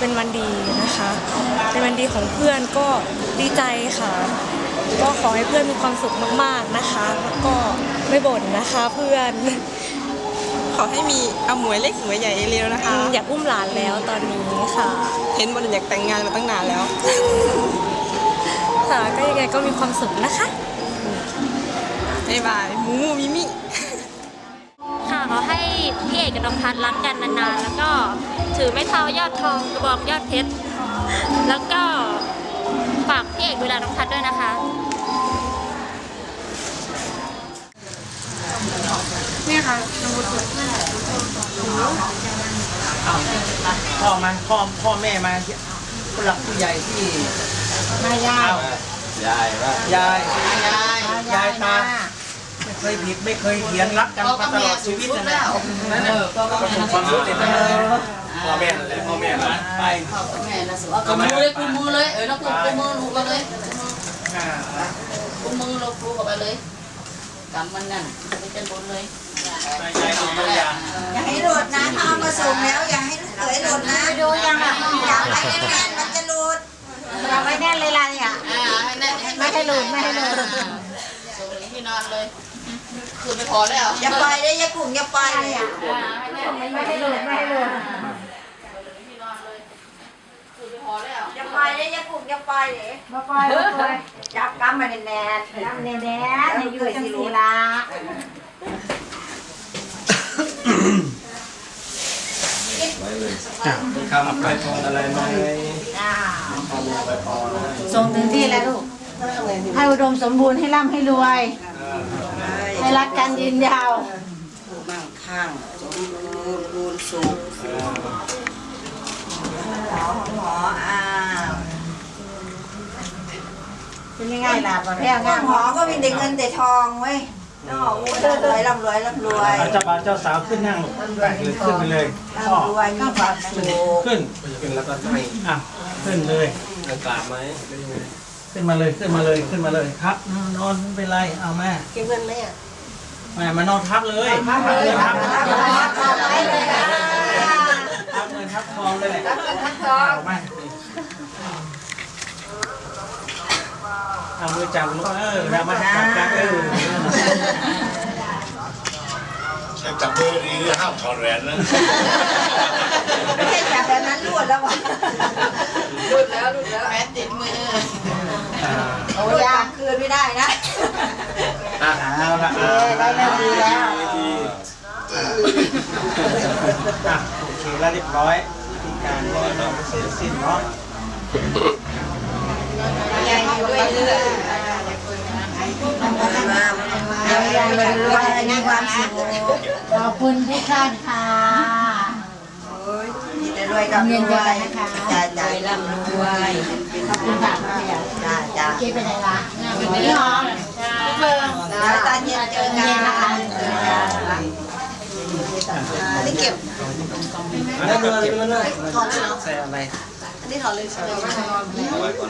นี้เป็นวันดีนะคะ เป็นวันดีของเพื่อนก็ดีใจค่ะ ก็ขอให้เพื่อนมีความสุขมากๆนะคะ แล้วก็ไม่บ่นนะคะเพื่อน ขอให้มีเอาหมวยเล็กหมวยใหญ่เร็วนะคะ อยากอุ้มหลานแล้วตอนนี้ค่ะ เห็นบอลอยากแต่งงานมาตั้งนานแล้ว ค่ะก็ยังไงก็มีความสุขนะคะบ๊ายบายหมูหมูมิมิ ค่ะขอให้พี่เอกกับน้องพัดรักกันนานๆ แล้วก็ ถือไม้เท้ายอดทองกระบอกยอดเพชร แล้วก็ฝากพี่เอกดูแลน้องพัดด้วยนะคะพ่อมาพ่อพ่อแม่มาผู้หลักผู้ใหญ่ที่มายาย ยายว่ายายยายยายตาไม่เคยผิดไม่เคยเถียงรักกันมาตลอดชีวิตนะนะนั่นน่ะประสบความสำเร็จนะ พ่อแม่นั่นแหละพ่อแม่นะไปแม่ละสวยกุมมือเลยกุมมือเลยเออแล้วกุมกุมมือลูกไปเลยอ่ากุมมือลูกลูกไปเลยกำมันนั่นไปจนบนเลยไปยายเอาตัวอย่างอย่าให้หลุดนะถ้าเอามาส่งแล้วอย่าให้เขยหลุดนะดูยังอะอย่าไปแน่นๆมันจะหลุดอย่าไปแน่นเลยล่ะเนี่ยอ่าให้แน่นไม่ให้หลุดไม่ให้หลุดส่งนี้ที่นอนเลยคือไม่พอแล้วอย่าปล่อยได้อยากุ่งอย่าปล่อยอ่าให้แน่นไม่ให้หลุดไม่ให้หลุด ที่นอนเลยคือไม่พอ แล้วอย่าปล่อยได้อยากุ่งอย่าปล่อยเด้มาปล่อยมาปล่อยจับกำมาแน่นๆกำแน่นๆอย่าอยู่จังสีละคำไปพรอะไรไหมส่งถึงที่แล้วลูก ให้อุดมสมบูรณ์ให้ร่ำให้รวย ให้รักกันยืนยาวมั่งข้างสมบูรณ์บูรณ์สุข หมอหมออ้าวเป็นยังไงล่ะปอแพ้วงามหมอก็มีแต่เงินแต่ทองเว้ยน้ออู้ร่ำรวยร่ำรวยร่ำรวยเอาเจ้าบ่าวเจ้าสาวขึ้นนั่งหลบขึ้นไปเลยพ่อร่ำรวยมีความสุขขึ้นขึ้นแล้วก็ให้อะขึ้นเลยอากาศไหมหรือยังไงขึ้นมาเลยขึ้นมาเลยขึ้นมาเลยครับ นอนไม่เป็นไรเอาแม่เก็บเงินไหมอะแม่มานอนทับเลยทับเลยทับทับเอาไว้เลยนะทับเงิน ทับทองเลยแหละทับทองเอามาเอามือจับลูกเออเอามาจับกันเออจับมือดีห้ามถอดแหวนนะไม่ใช่จับแบบนั้นรวดแล้ววะหลุดแล้วหลุดแล้วแม่ติดมืออ่าโอ้ยากคืนไม่ได้นะ เอาละเออได้แล้วดีแล้ว อะโอเคแล้วเรียบร้อยวิธีการก็เสร็จสิ้นเนาะยายอยู่ด้วยเรื่อยยายยายเลยรวยมีความสุขขอบคุณทุกท่านค่ะโอ้ยมีแต่รวยกับรวยจ้าจ้าร่ำรวยขอบคุณค่ะพี่เดียวจ้าจ้าเจ๊ไปไหนละพี่หอมพี่เฟิร์นแล้วตอนเย็นเจอกัน อันนี้เก็บอันนั้นเลยมันเลยใส่อะไรอันนี้ถอดเลยใช่ไหม